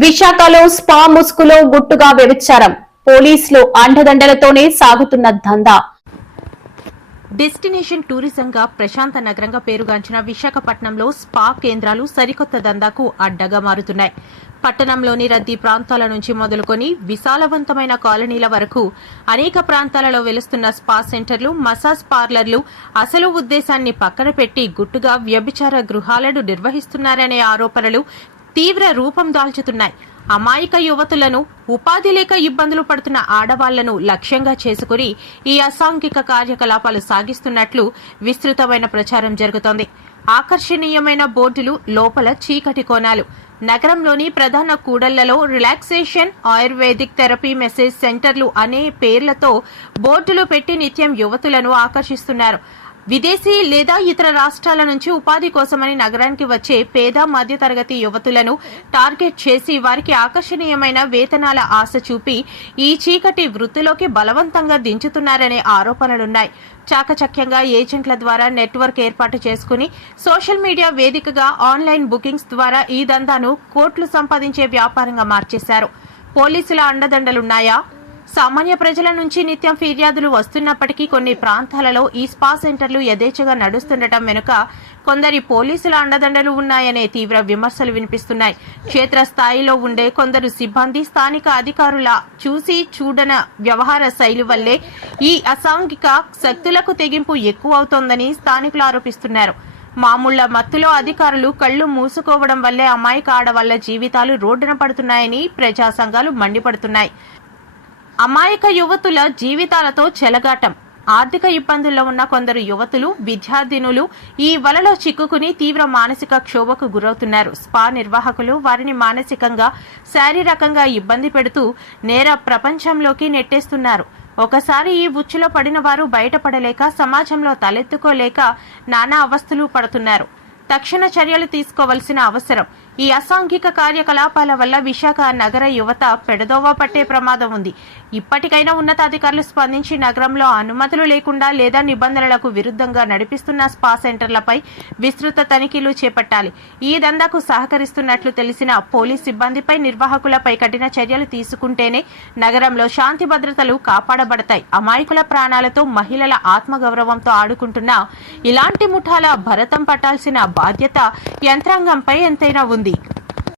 విశాఖలో స్పా ముసుగులో గుట్టుగా వ్యభిచారం. పోలీసులు అండదండలతోనే సాగుతున్న దందా. డెస్టినేషన్ టూరిజంగా ప్రశాంత నగరంగా పేరుగాంచిన విశాఖపట్నంలో స్పా కేంద్రాలు సరికొత్త దందాకు అడ్డగా మారుతున్నాయి. పట్టణంలోని రద్దీ ప్రాంతాల నుంచి మొదలుకొని విశాలవంతమైన కాలనీల వరకు అనేక ప్రాంతాలలో వెలుస్తున్న స్పా సెంటర్లు, మసాజ్ పార్లర్లు అసలు ఉద్దేశాన్ని పక్కన పెట్టి గుట్టుగా వ్యభిచార గృహాలను నిర్వహిస్తున్నారనే ఆరోపణలు తీవ్ర రూపం దాల్చుతున్నాయి. అమాయక యువతులను, ఉపాధి లేక ఇబ్బందులు పడుతున్న ఆడవాళ్లను లక్ష్యంగా చేసుకుని ఈ అసాంఘిక కార్యకలాపాలు సాగిస్తున్నట్లు విస్తృతమైన ప్రచారం జరుగుతోంది. ఆకర్షణీయమైన బోర్డులు, లోపల చీకటి కోణాలు. నగరంలోని ప్రధాన కూడళ్లలో రిలాక్సేషన్, ఆయుర్వేదిక్ థెరపీ, మెసేజ్ సెంటర్లు అనే పేర్లతో బోర్డులు పెట్టి నిత్యం యువతులను ఆకర్షిస్తున్నారు. విదేశీ లేదా ఇతర రాష్ట్రాల నుంచి ఉపాధి కోసమని నగరానికి వచ్చే పేద, మధ్యతరగతి యువతులను టార్గెట్ చేసి వారికి ఆకర్షణీయమైన వేతనాల ఆశ చూపి ఈ చీకటి వృత్తిలోకి బలవంతంగా దించుతున్నారనే ఆరోపణలున్నాయి. చాకచక్యంగా ఏజెంట్ల ద్వారా నెట్వర్క్ ఏర్పాటు చేసుకుని సోషల్ మీడియా వేదికగా ఆన్లైన్ బుకింగ్స్ ద్వారా ఈ దందాను కోట్లు సంపాదించే వ్యాపారంగా మార్చేశారు. పోలీసుల అండదండలున్నాయా? సామాన్య ప్రజల నుంచి నిత్యం ఫిర్యాదులు వస్తున్నప్పటికీ కొన్ని ప్రాంతాలలో ఈ స్పా సెంటర్లు యథేచ్ఛగా నడుస్తుండటం వెనుక కొందరి పోలీసుల అండదండలు ఉన్నాయనే తీవ్ర విమర్శలు వినిపిస్తున్నాయి. క్షేత్రస్థాయిలో ఉండే కొందరు సిబ్బంది, స్థానిక అధికారుల చూసి చూడన వ్యవహార శైలి వల్లే ఈ అసాంఘిక శక్తులకు తెగింపు ఎక్కువ అవుతోందని స్థానికులు ఆరోపిస్తున్నారు. మామూళ్ల మత్తులో అధికారులు కళ్లు మూసుకోవడం వల్లే అమాయక ఆడవాళ్ల జీవితాలు రోడ్డున పడుతున్నాయని ప్రజా సంఘాలు మండిపడుతున్నాయి. అమాయక యువతుల జీవితాలతో చెలగాటం. ఆర్థిక ఇబ్బందుల్లో ఉన్న కొందరు యువతులు, విద్యార్థినులు ఈ వలలో చిక్కుకుని తీవ్ర మానసిక క్షోభకు గురవుతున్నారు. స్పా నిర్వాహకులు వారిని మానసికంగా, శారీరకంగా ఇబ్బంది పెడుతూ నేర ప్రపంచంలోకి నెట్టేస్తున్నారు. ఒకసారి ఈ ఉచ్చులో పడిన వారు బయటపడలేక, సమాజంలో తలెత్తుకోలేక నానా అవస్థలు పడుతున్నారు. తక్షణ చర్యలు తీసుకోవాల్సిన అవసరం. ఈ అసాంఘిక కార్యకలాపాల వల్ల విశాఖ నగర యువత పెడదోవ పట్టే ప్రమాదం ఉంది. ఇప్పటికైనా ఉన్నతాధికారులు స్పందించి నగరంలో అనుమతులు లేకుండా లేదా నిబంధనలకు విరుద్ధంగా నడిపిస్తున్న స్పా సెంటర్లపై విస్తృత తనిఖీలు చేపట్టాలి. ఈ దందాకు సహకరిస్తున్నట్లు తెలిసిన పోలీస్ సిబ్బందిపై, నిర్వాహకులపై కఠిన చర్యలు తీసుకుంటేనే నగరంలో శాంతి భద్రతలు కాపాడబడతాయి. అమాయకుల ప్రాణాలతో, మహిళల ఆత్మగౌరవంతో ఆడుకుంటున్న ఇలాంటి ముఠాల భరతం పట్టాల్సిన బాధ్యత యంత్రాంగంపై ఎంతైనా ఉంది.